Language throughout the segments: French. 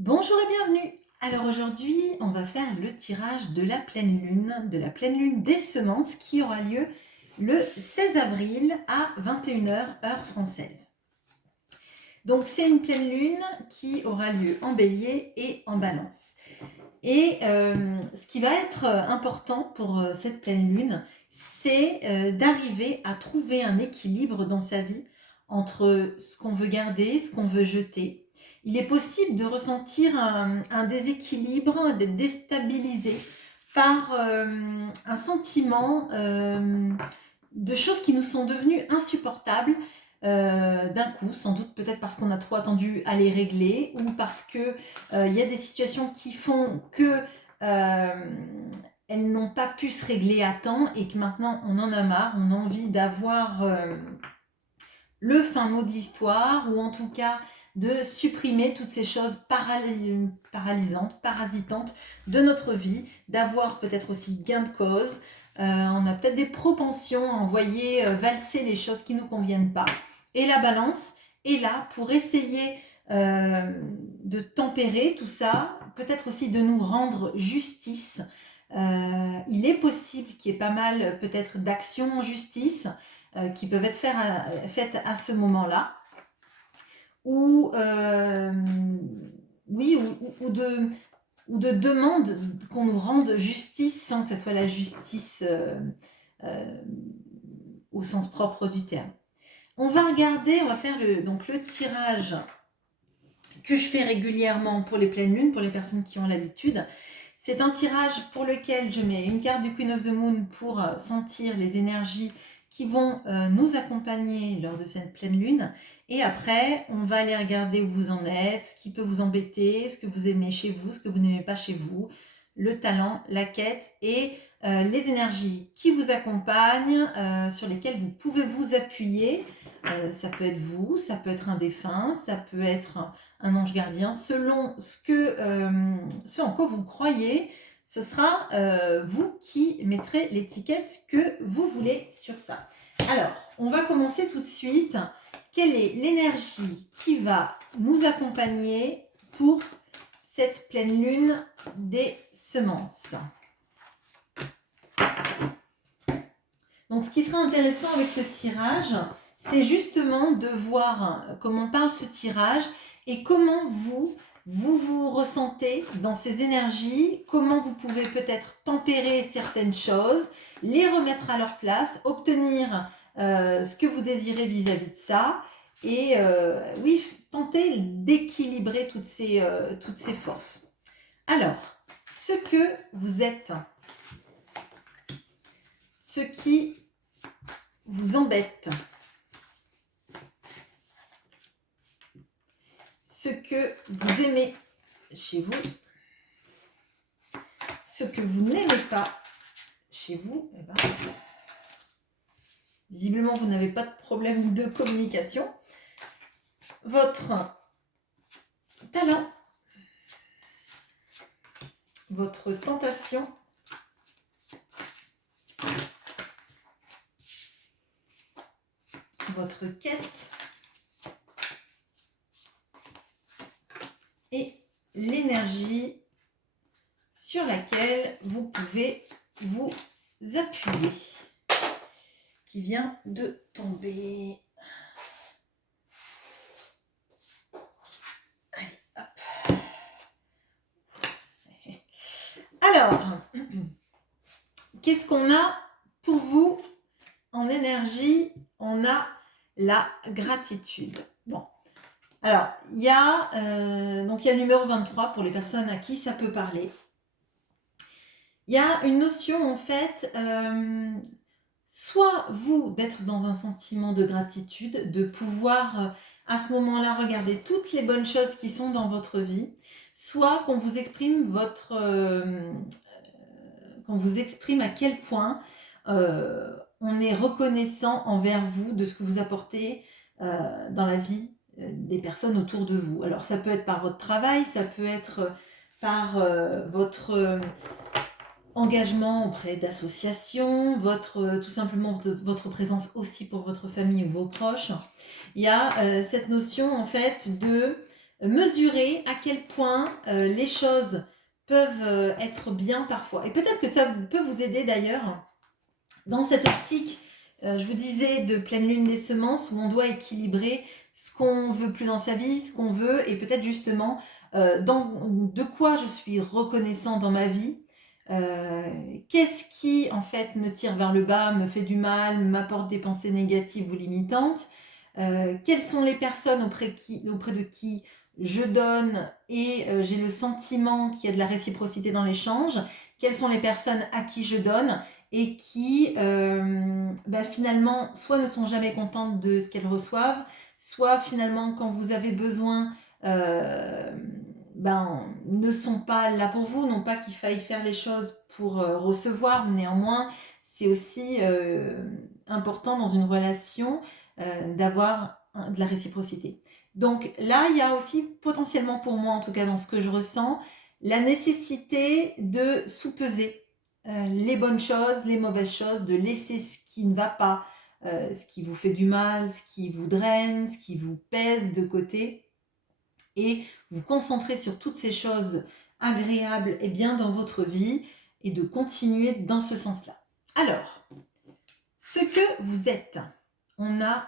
Bonjour et bienvenue. Alors aujourd'hui, on va faire le tirage de la pleine lune des semences qui aura lieu le 16 avril à 21 h heure française. Donc c'est une pleine lune qui aura lieu en bélier et en balance. Et ce qui va être important pour cette pleine lune, c'est d'arriver à trouver un équilibre dans sa vie entre ce qu'on veut garder, ce qu'on veut jeter. Il est possible de ressentir un déséquilibre, d'être déstabilisé par un sentiment de choses qui nous sont devenues insupportables d'un coup, sans doute peut-être parce qu'on a trop attendu à les régler ou parce que il y a des situations qui font que elles n'ont pas pu se régler à temps et que maintenant on en a marre, on a envie d'avoir le fin mot de l'histoire ou en tout cas de supprimer toutes ces choses paralysantes, parasitantes de notre vie, d'avoir peut-être aussi gain de cause. On a peut-être des propensions à envoyer valser les choses qui ne nous conviennent pas. Et la balance est là pour essayer de tempérer tout ça, peut-être aussi de nous rendre justice. Il est possible qu'il y ait pas mal peut-être d'actions en justice qui peuvent être faites à ce moment-là, ou oui, ou de demandes qu'on nous rende justice sans que ce soit la justice au sens propre du terme. On va faire le tirage que je fais régulièrement pour les pleines lunes, pour les personnes qui ont l'habitude. C'est un tirage pour lequel je mets une carte du Queen of the Moon pour sentir les énergies qui vont nous accompagner lors de cette pleine lune. Et après, on va aller regarder où vous en êtes, ce qui peut vous embêter, ce que vous aimez chez vous, ce que vous n'aimez pas chez vous, le talent, la quête et les énergies qui vous accompagnent, sur lesquelles vous pouvez vous appuyer. Ça peut être vous, ça peut être un défunt, ça peut être un ange gardien, selon ce en quoi vous croyez. Ce sera vous qui mettrez l'étiquette que vous voulez sur ça. Alors, on va commencer tout de suite. Quelle est l'énergie qui va nous accompagner pour cette pleine lune des semences? Donc, ce qui sera intéressant avec ce tirage, c'est justement de voir comment parle ce tirage et comment vous ressentez dans ces énergies, comment vous pouvez peut-être tempérer certaines choses, les remettre à leur place, obtenir ce que vous désirez vis-à-vis de ça, et oui, tenter d'équilibrer toutes ces forces. Alors, ce que vous êtes, ce qui vous embête, ce que vous aimez chez vous, ce que vous n'aimez pas chez vous, eh ben, visiblement vous n'avez pas de problème de communication. Votre talent, votre tentation, votre quête et l'énergie sur laquelle vous pouvez vous appuyer, qui vient de tomber. Allez, hop. Alors, qu'est-ce qu'on a pour vous en énergie? On a la gratitude. Bon. Alors, il y a le numéro 23 pour les personnes à qui ça peut parler. Il y a une notion, en fait, soit vous, d'être dans un sentiment de gratitude, de pouvoir à ce moment-là regarder toutes les bonnes choses qui sont dans votre vie, soit qu'on vous exprime qu'on vous exprime à quel point on est reconnaissant envers vous de ce que vous apportez dans la vie des personnes autour de vous. Alors ça peut être par votre travail, ça peut être par votre engagement auprès d'associations, tout simplement votre présence aussi pour votre famille ou vos proches. Il y a cette notion en fait de mesurer à quel point les choses peuvent être bien parfois. Et peut-être que ça peut vous aider d'ailleurs dans cette optique, je vous disais, de pleine lune des semences, où on doit équilibrer ce qu'on veut plus dans sa vie, ce qu'on veut, et peut-être justement de quoi je suis reconnaissant dans ma vie. Qu'est-ce qui en fait me tire vers le bas, me fait du mal, m'apporte des pensées négatives ou limitantes. Quelles sont les personnes auprès de qui je donne et j'ai le sentiment qu'il y a de la réciprocité dans l'échange. Quelles sont les personnes à qui je donne et qui finalement soit ne sont jamais contentes de ce qu'elles reçoivent, soit finalement quand vous avez besoin ne sont pas là pour vous, non pas qu'il faille faire les choses pour recevoir, néanmoins c'est aussi important dans une relation d'avoir de la réciprocité. Donc là, il y a aussi potentiellement pour moi, en tout cas dans ce que je ressens, la nécessité de sous-peser les bonnes choses, les mauvaises choses, de laisser ce qui ne va pas, ce qui vous fait du mal, ce qui vous draine, ce qui vous pèse de côté, et vous concentrer sur toutes ces choses agréables et bien dans votre vie, et de continuer dans ce sens-là. Alors, ce que vous êtes, on a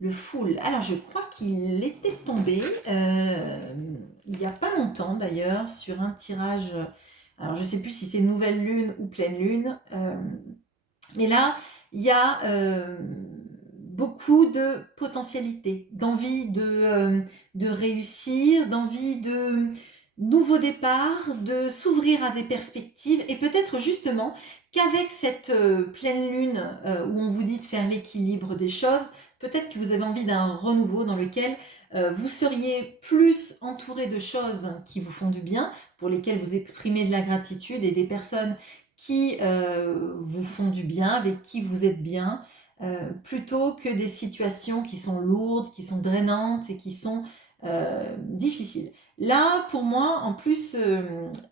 le Fool. Alors, je crois qu'il était tombé il n'y a pas longtemps d'ailleurs sur un tirage. Alors, je ne sais plus si c'est nouvelle lune ou pleine lune. Mais là, il y a beaucoup de potentialité, d'envie de réussir, d'envie de nouveau départ, de s'ouvrir à des perspectives. Et peut-être justement qu'avec cette pleine lune où on vous dit de faire l'équilibre des choses, peut-être que vous avez envie d'un renouveau dans lequel vous seriez plus entouré de choses qui vous font du bien, pour lesquelles vous exprimez de la gratitude, et des personnes qui vous font du bien, avec qui vous êtes bien, plutôt que des situations qui sont lourdes, qui sont drainantes et qui sont difficiles. Là, pour moi, en plus,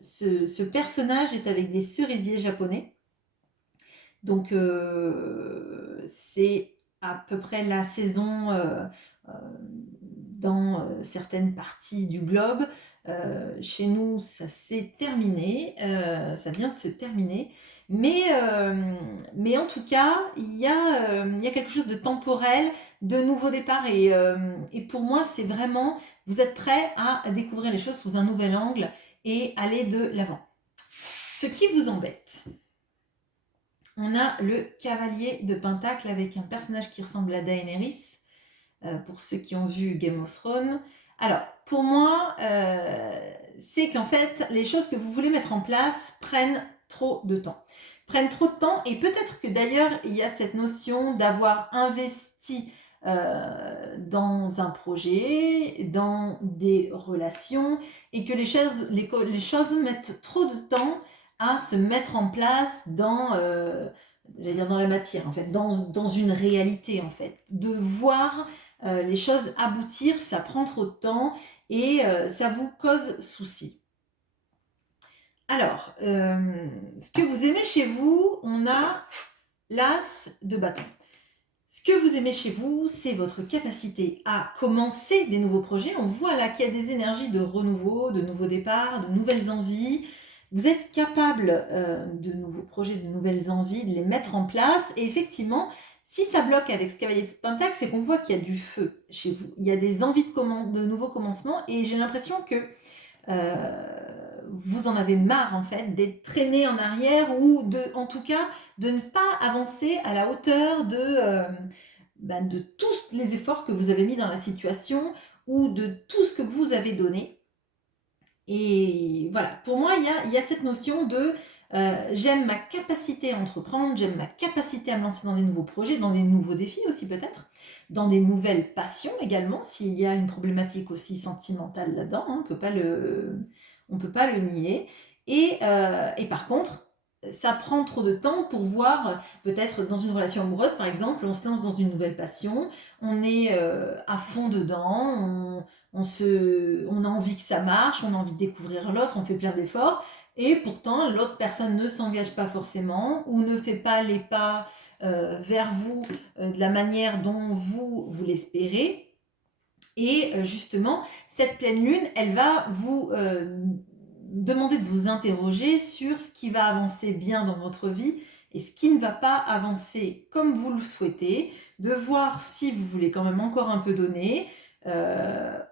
ce personnage est avec des cerisiers japonais. Donc, c'est à peu près la saison dans certaines parties du globe. Chez nous, ça s'est terminé, ça vient de se terminer. Mais en tout cas, il y a quelque chose de temporel, de nouveau départ. Et pour moi, c'est vraiment, vous êtes prêt à découvrir les choses sous un nouvel angle et aller de l'avant. Ce qui vous embête. On a le cavalier de Pentacle avec un personnage qui ressemble à Daenerys, pour ceux qui ont vu Game of Thrones. Alors, pour moi, c'est qu'en fait, les choses que vous voulez mettre en place prennent trop de temps. Et peut-être que d'ailleurs, il y a cette notion d'avoir investi dans un projet, dans des relations, et que les choses mettent trop de temps à se mettre en place dans la matière, en fait, dans une réalité, en fait. De voir les choses aboutir, ça prend trop de temps et ça vous cause souci. Alors, ce que vous aimez chez vous, on a l'as de bâton. Ce que vous aimez chez vous, c'est votre capacité à commencer des nouveaux projets. On voit là qu'il y a des énergies de renouveau, de nouveaux départs, de nouvelles envies. Vous êtes capable de nouveaux projets, de nouvelles envies, de les mettre en place. Et effectivement, si ça bloque avec ce cavalier Pentacle, c'est qu'on voit qu'il y a du feu chez vous. Il y a des envies de nouveaux commencements. Et j'ai l'impression que vous en avez marre en fait d'être traîné en arrière, ou en tout cas de ne pas avancer à la hauteur de tous les efforts que vous avez mis dans la situation, ou de tout ce que vous avez donné. Et voilà, pour moi, il y a cette notion de j'aime ma capacité à entreprendre, j'aime ma capacité à me lancer dans des nouveaux projets, dans des nouveaux défis aussi peut-être, dans des nouvelles passions également, s'il y a une problématique aussi sentimentale là-dedans, hein, on peut pas le nier. Et par contre, ça prend trop de temps pour voir, peut-être dans une relation amoureuse par exemple, on se lance dans une nouvelle passion, on est à fond dedans, on a envie que ça marche, on a envie de découvrir l'autre, on fait plein d'efforts, et pourtant l'autre personne ne s'engage pas forcément, ou ne fait pas les pas vers vous de la manière dont vous l'espérez. Et justement, cette pleine lune, elle va vous demander de vous interroger sur ce qui va avancer bien dans votre vie et ce qui ne va pas avancer comme vous le souhaitez, de voir si vous voulez quand même encore un peu donner,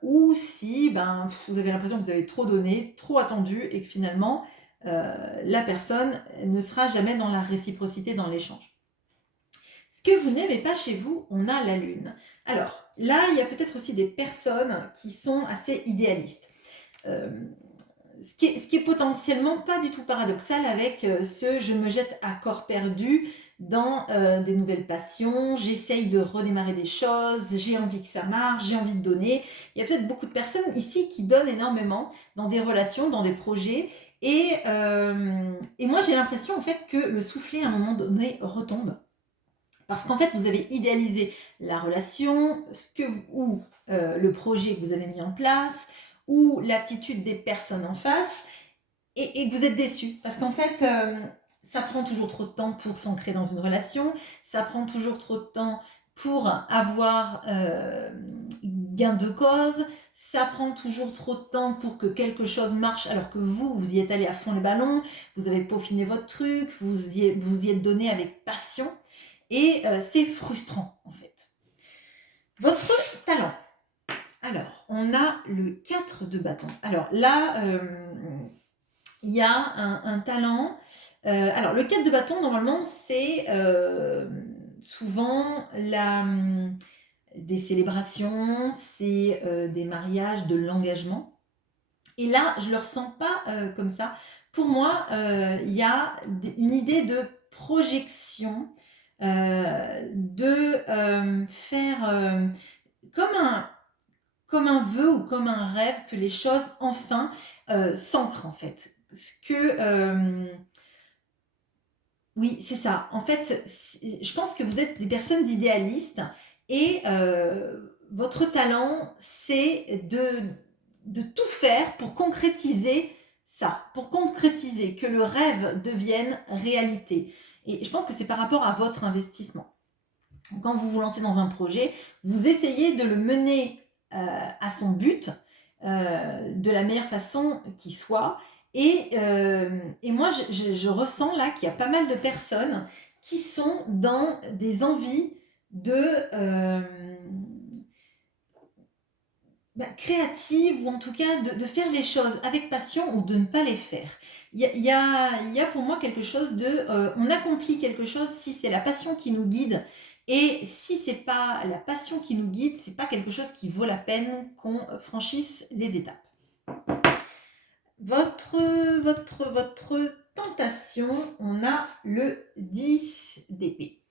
ou si vous avez l'impression que vous avez trop donné, trop attendu et que finalement, la personne ne sera jamais dans la réciprocité, dans l'échange. Ce que vous n'aimez pas chez vous, on a la lune. Alors là, il y a peut-être aussi des personnes qui sont assez idéalistes. Ce qui est potentiellement pas du tout paradoxal avec ce « je me jette à corps perdu » dans des nouvelles passions, j'essaye de redémarrer des choses, j'ai envie que ça marche, j'ai envie de donner. Il y a peut-être beaucoup de personnes ici qui donnent énormément dans des relations, dans des projets. Et moi, j'ai l'impression en fait que le soufflet, à un moment donné, retombe. Parce qu'en fait, vous avez idéalisé la relation, ou le projet que vous avez mis en place, ou l'attitude des personnes en face, et que vous êtes déçu. Parce qu'en fait, ça prend toujours trop de temps pour s'ancrer dans une relation, ça prend toujours trop de temps pour avoir gain de cause, ça prend toujours trop de temps pour que quelque chose marche alors que vous y êtes allé à fond le ballon, vous avez peaufiné votre truc, vous y êtes donné avec passion. Et c'est frustrant, en fait. Votre talent. Alors, on a le 4 de bâton. Alors là, il y a un talent. Alors, le 4 de bâton, normalement, c'est souvent des célébrations, c'est des mariages, de l'engagement. Et là, je ne le ressens pas comme ça. Pour moi, il y a une idée de projection, de faire comme un vœu ou comme un rêve que les choses enfin s'ancrent en fait. Oui, c'est ça. En fait, je pense que vous êtes des personnes idéalistes et votre talent, c'est de tout faire pour concrétiser ça, pour concrétiser que le rêve devienne réalité. Et je pense que c'est par rapport à votre investissement. Quand vous vous lancez dans un projet, vous essayez de le mener à son but de la meilleure façon qui soit. Et moi, je ressens là qu'il y a pas mal de personnes qui sont dans des envies de créatives, ou en tout cas de faire les choses avec passion ou de ne pas les faire. Il y a pour moi quelque chose de... on accomplit quelque chose si c'est la passion qui nous guide. Et si c'est pas la passion qui nous guide, c'est pas quelque chose qui vaut la peine qu'on franchisse les étapes. Votre tentation, on a le 10 d'épée.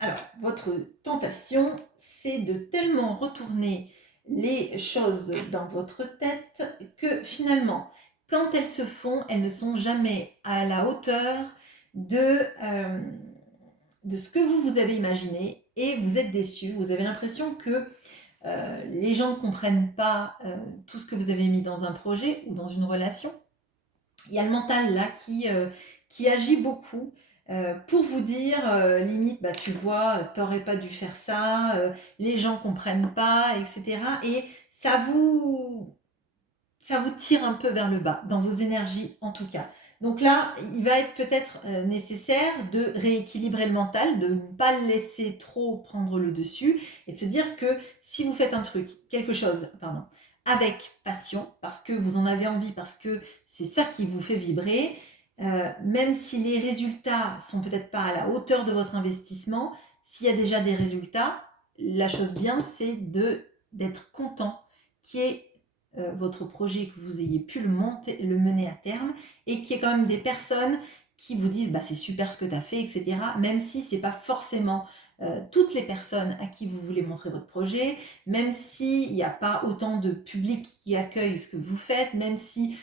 Alors, votre tentation, c'est de tellement retourner les choses dans votre tête que finalement, quand elles se font, elles ne sont jamais à la hauteur de ce que vous avez imaginé et vous êtes déçu. Vous avez l'impression que les gens ne comprennent pas tout ce que vous avez mis dans un projet ou dans une relation. Il y a le mental là qui agit beaucoup pour vous dire limite, tu vois, t'aurais pas dû faire ça, les gens comprennent pas, etc. Et ça vous tire un peu vers le bas, dans vos énergies en tout cas. Donc là, il va être peut-être nécessaire de rééquilibrer le mental, de ne pas le laisser trop prendre le dessus et de se dire que si vous faites quelque chose, avec passion, parce que vous en avez envie, parce que c'est ça qui vous fait vibrer, même si les résultats sont peut-être pas à la hauteur de votre investissement, s'il y a déjà des résultats, la chose bien, c'est d'être content qu'il y ait votre projet, que vous ayez pu le mener à terme, et qu'il y ait quand même des personnes qui vous disent c'est super ce que tu as fait, etc. Même si c'est pas forcément toutes les personnes à qui vous voulez montrer votre projet, même s'il n'y a pas autant de public qui accueille ce que vous faites, même si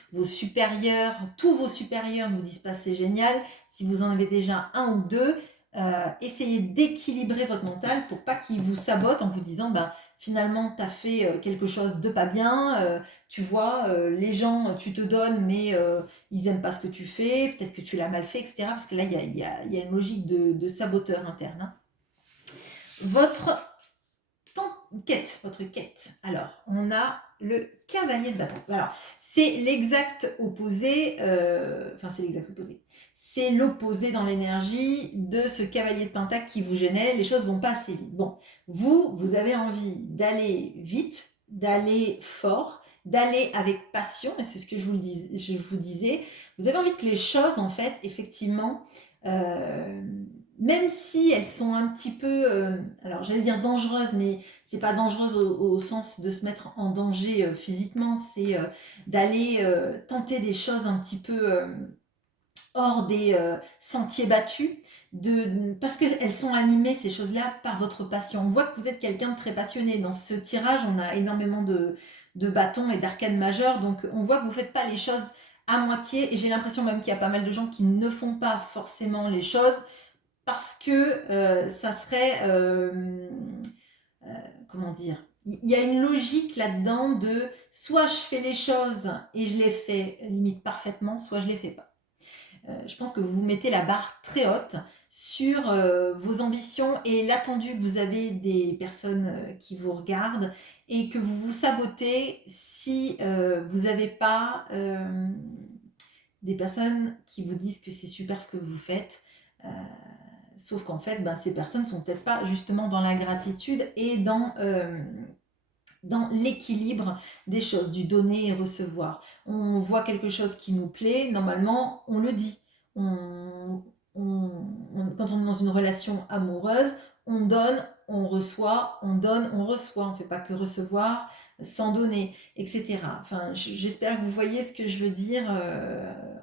tous vos supérieurs ne vous disent pas c'est génial, si vous en avez déjà un ou deux, essayez d'équilibrer votre mental pour pas qu'il vous sabote en vous disant finalement tu as fait quelque chose de pas bien, tu vois, les gens tu te donnes mais ils aiment pas ce que tu fais, peut-être que tu l'as mal fait, etc. Parce que là il y a une logique de saboteur interne. Votre quête, votre quête. Alors, on a le cavalier de bâton. Alors, c'est l'exact opposé, c'est l'exact opposé. C'est l'opposé dans l'énergie de ce cavalier de pentacle qui vous gênait. Les choses vont pas assez vite. Bon, vous avez envie d'aller vite, d'aller fort, d'aller avec passion, et c'est ce que je vous disais. Vous avez envie que les choses, en fait, effectivement, même si elles sont un petit peu, alors j'allais dire dangereuses, mais c'est pas dangereuse au sens de se mettre en danger physiquement, c'est d'aller tenter des choses un petit peu hors des sentiers battus, parce qu'elles sont animées, ces choses-là, par votre passion. On voit que vous êtes quelqu'un de très passionné. Dans ce tirage, on a énormément de bâtons et d'arcanes majeures, donc on voit que vous ne faites pas les choses à moitié, et j'ai l'impression même qu'il y a pas mal de gens qui ne font pas forcément les choses parce que ça serait, comment dire, il y a une logique là-dedans de soit je fais les choses et je les fais limite parfaitement, soit je les fais pas. Je pense que vous vous mettez la barre très haute sur vos ambitions et l'attendu que vous avez des personnes qui vous regardent, et que vous vous sabotez si vous n'avez pas des personnes qui vous disent que c'est super ce que vous faites. Sauf qu'en fait, ces personnes ne sont peut-être pas justement dans la gratitude et dans l'équilibre des choses, du donner et recevoir. On voit quelque chose qui nous plaît, normalement, on le dit. Quand on est dans une relation amoureuse, on donne, on reçoit, on donne, on reçoit. On ne fait pas que recevoir sans donner, etc. Enfin, j'espère que vous voyez ce que je veux dire.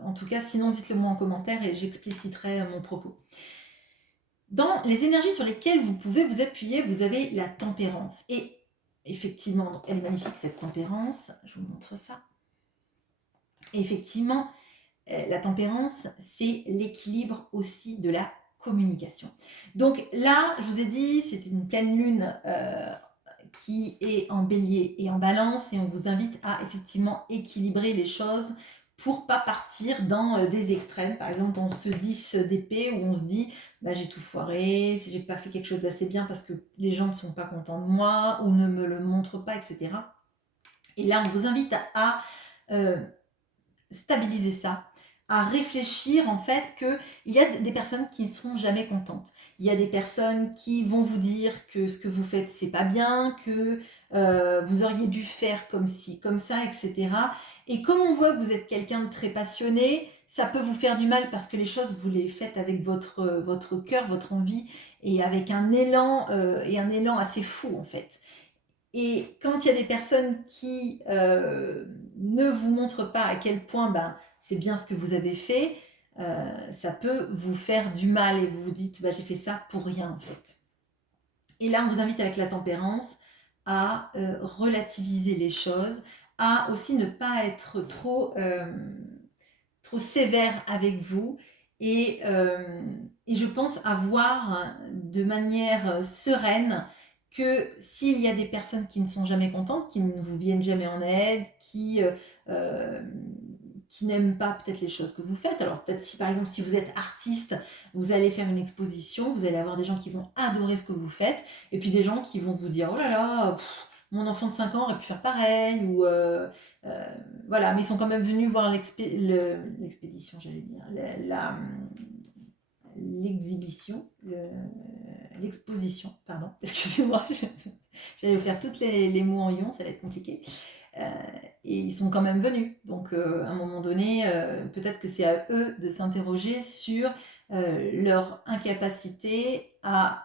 En tout cas, sinon, dites-le moi en commentaire et j'expliciterai mon propos. Dans les énergies sur lesquelles vous pouvez vous appuyer, vous avez la tempérance. Et effectivement, elle est magnifique cette tempérance. Je vous montre ça. Et effectivement, la tempérance, c'est l'équilibre aussi de la communication. Donc là, je vous ai dit, c'était une pleine lune qui est en bélier et en balance, et on vous invite à effectivement équilibrer les choses pour pas partir dans des extrêmes. Par exemple, dans ce 10 d'épée où on se dit j'ai tout foiré, si j'ai pas fait quelque chose d'assez bien parce que les gens ne sont pas contents de moi ou ne me le montrent pas, etc. Et là, on vous invite à stabiliser ça, à réfléchir en fait qu'il y a des personnes qui ne seront jamais contentes. Il y a des personnes qui vont vous dire que ce que vous faites c'est pas bien, que vous auriez dû faire comme ci, comme ça, etc. Et comme on voit que vous êtes quelqu'un de très passionné, ça peut vous faire du mal parce que les choses vous les faites avec votre cœur, votre envie, et avec un élan assez fou en fait. Et quand il y a des personnes qui ne vous montrent pas à quel point c'est bien ce que vous avez fait, ça peut vous faire du mal et vous vous dites j'ai fait ça pour rien en fait. Et là, on vous invite avec la tempérance à relativiser les choses, à aussi ne pas être trop sévère avec vous, et je pense à voir de manière sereine que s'il y a des personnes qui ne sont jamais contentes, qui ne vous viennent jamais en aide, qui n'aiment pas peut-être les choses que vous faites. Alors peut-être si par exemple si vous êtes artiste, vous allez faire une exposition, vous allez avoir des gens qui vont adorer ce que vous faites, et puis des gens qui vont vous dire oh là là, mon enfant de 5 ans aurait pu faire pareil, ou voilà, mais ils sont quand même venus voir l'expédition, j'allais dire, l'exposition, pardon, excusez-moi, j'allais vous faire tous les mots en ion, ça va être compliqué. Et ils sont quand même venus. Donc, à un moment donné, peut-être que c'est à eux de s'interroger sur leur incapacité à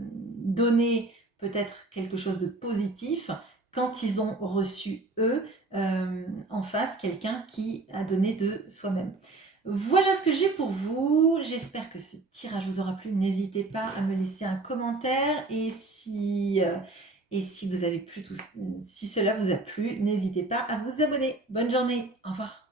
donner peut-être quelque chose de positif quand ils ont reçu, eux, en face, quelqu'un qui a donné de soi-même. Voilà ce que j'ai pour vous. J'espère que ce tirage vous aura plu. N'hésitez pas à me laisser un commentaire, et si vous avez plu si cela vous a plu, n'hésitez pas à vous abonner. Bonne journée, au revoir.